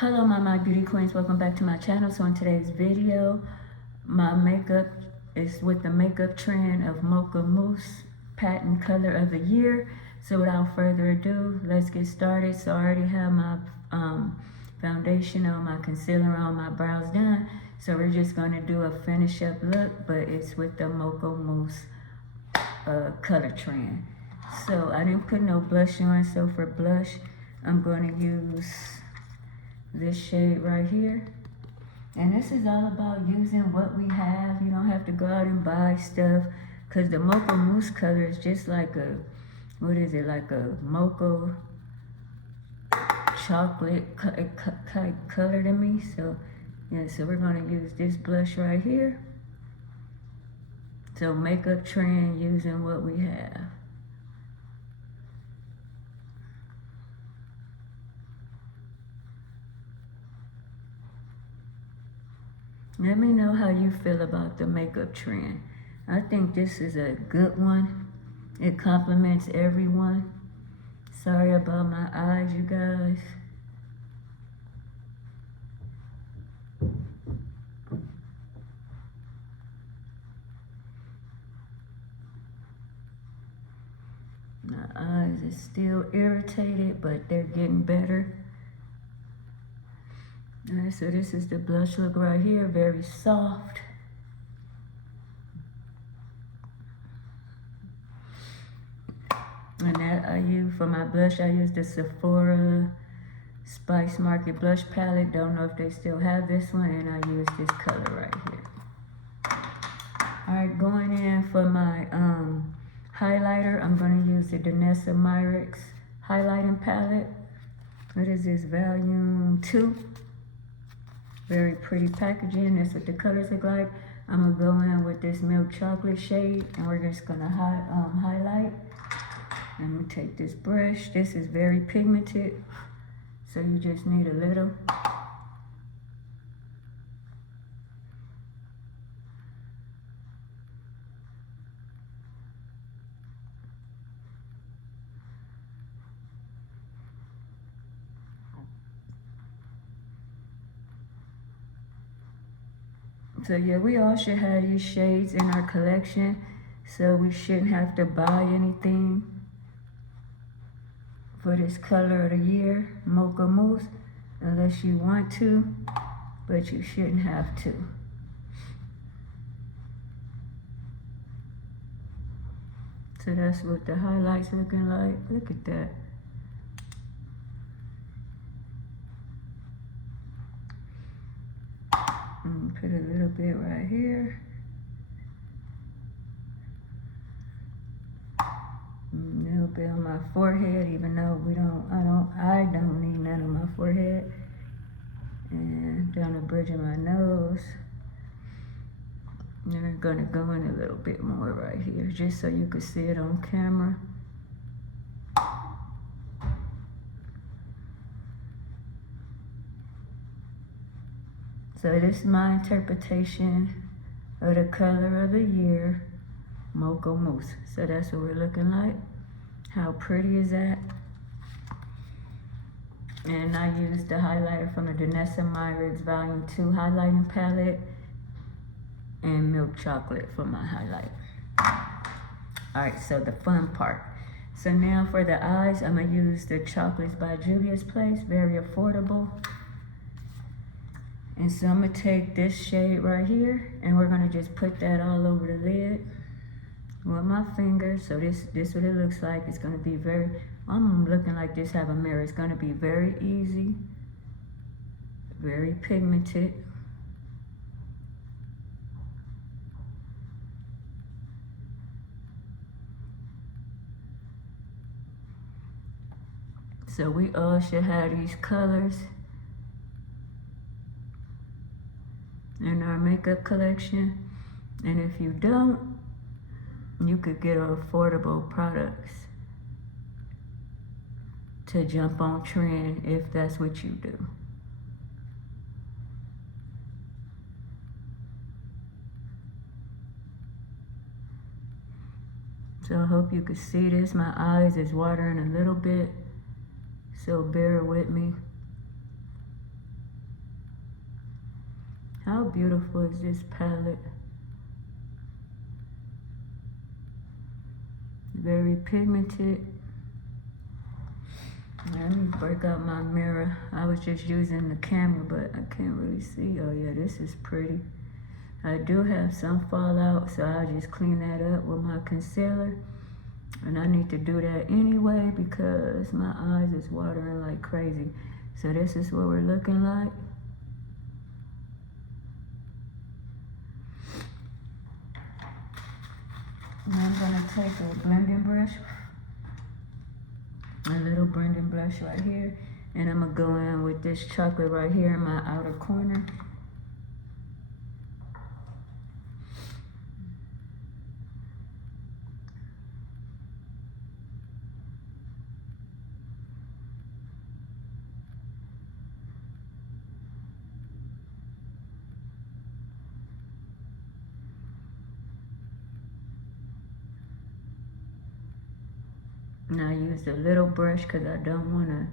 Hello my beauty queens, welcome back to my channel. So in today's video, my makeup is with the makeup trend of Mocha Mousse patent color of the year. So without further ado, let's get started. So I already have my foundation on, my concealer on, my brows done. So we're just going to do a finish up look, but it's with the Mocha Mousse color trend. So I didn't put no blush on, so for blush I'm going to use this shade right here. And this is all about using what we have. You don't have to go out and buy stuff, because the Mocha Mousse color is just like a, what is it, like a mocha chocolate color to me. So yeah, so we're going to use this blush right here. So makeup trend, using what we have. Let me know how you feel about the makeup trend. I think this is a good one. It compliments everyone. Sorry about my eyes, you guys. My eyes are still irritated, but they're getting better. Alright, so this is the blush look right here, very soft. And that I use for my blush, I use the Sephora Spice Market blush palette. Don't know if they still have this one, and I use this color right here. Alright, going in for my highlighter, I'm going to use the Maimaimaired highlighting palette. What is this, volume 2? Very pretty packaging. That's what the colors look like. I'm gonna go in with this milk chocolate shade, and we're just gonna highlight. I'm gonna take this brush. This is very pigmented, so you just need a little. So yeah, we all should have these shades in our collection, so we shouldn't have to buy anything for this color of the year, Mocha Mousse, unless you want to, but you shouldn't have to. So that's what the highlights looking like. Look at that. Put a little bit right here. A little bit on my forehead, even though I don't need none on my forehead. And down the bridge of my nose. And we're gonna go in a little bit more right here, just so you can see it on camera. So this is my interpretation of the color of the year, Mocha Mousse. So that's what we're looking like. How pretty is that? And I used the highlighter from the Maimaimaired Volume 2 highlighting palette, and milk chocolate for my highlight. Alright, so the fun part. So now for the eyes, I'm gonna use the Chocolates by Juvia's Place, very affordable. And so I'm gonna take this shade right here, and we're gonna just put that all over the lid with my finger. So this what it looks like. It's gonna be very, I'm looking like this have a mirror. It's gonna be very easy, very pigmented. So we all should have these colors in our makeup collection. And if you don't, you could get affordable products to jump on trend if that's what you do. So I hope you can see this. My eyes is watering a little bit, so bear with me. How beautiful is this palette? Very pigmented. Let me break out my mirror. I was just using the camera, but I can't really see. Oh yeah, this is pretty. I do have some fallout, so I'll just clean that up with my concealer. And I need to do that anyway because my eyes is watering like crazy. So this is what we're looking like. Now I'm gonna take a blending brush, a little blending brush right here, and I'm gonna go in with this chocolate right here in my outer corner. And I used a little brush because I don't want to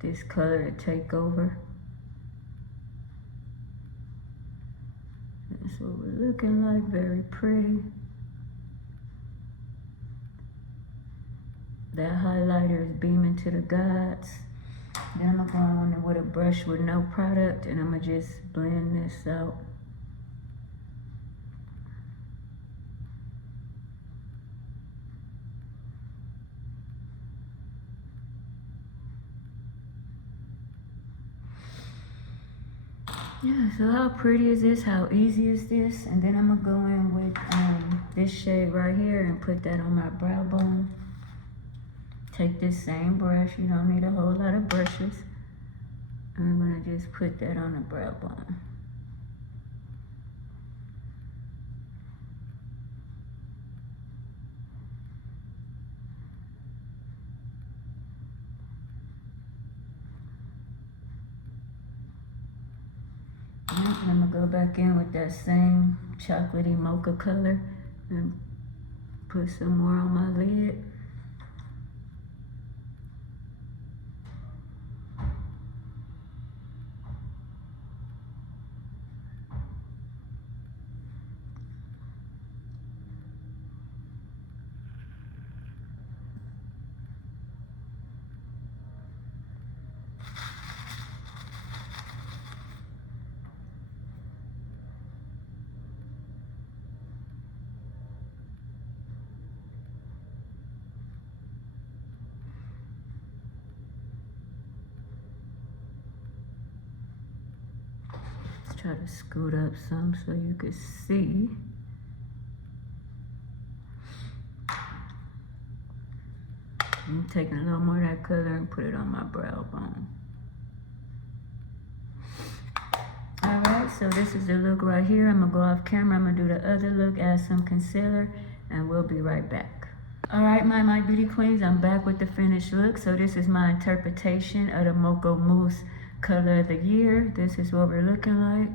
this color to take over. That's what we're looking like, very pretty. That highlighter is beaming to the gods. Then I'm gonna go in with a brush with no product and I'm gonna just blend this out. Yeah, so how pretty is this? How easy is this? And then I'm gonna go in with this shade right here and put that on my brow bone. Take this same brush, you don't need a whole lot of brushes. And I'm gonna just put that on the brow bone. And I'm gonna go back in with that same chocolatey mocha color and put some more on my lid. Try to scoot up some so you can see. I'm taking a little more of that color and put it on my brow bone. Alright, so this is the look right here. I'm gonna go off camera, I'm gonna do the other look, add some concealer, and we'll be right back. Alright, my beauty queens, I'm back with the finished look. So this is my interpretation of the Mocha Mousse color of the year. This is what we're looking like.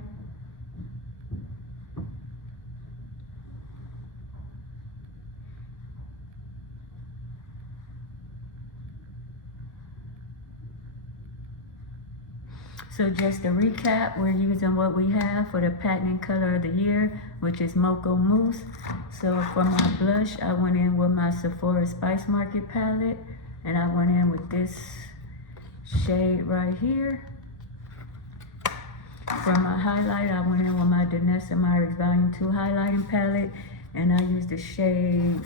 So just to recap, we're using what we have for the patented color of the year, which is Mocha Mousse. So for my blush, I went in with my Sephora Spice Market palette, and I went in with this shade right here. For my highlight, I went in with my Maimaimaired Volume 2 highlighting palette, and I used the shade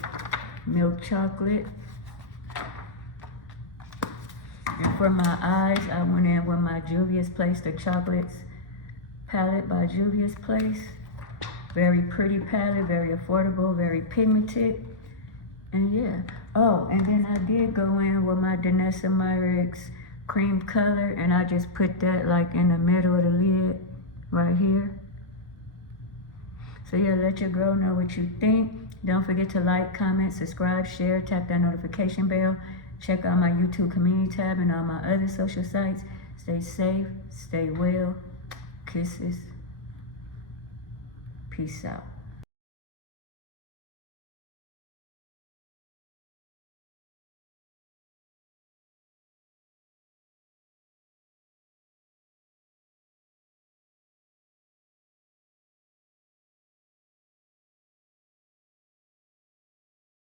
Milk Chocolate. And for my eyes, I went in with my Juvia's Place The Chocolates palette by Juvia's Place. Very pretty palette, very affordable, very pigmented. And yeah. Oh, and then I did go in with my Maimaimaired cream color, and I just put that like in the middle of the lid right here. So yeah, let your girl know what you think. Don't forget to like, comment, subscribe, share, tap that notification bell. Check out my YouTube community tab and all my other social sites. Stay safe, stay well. Kisses. Peace out.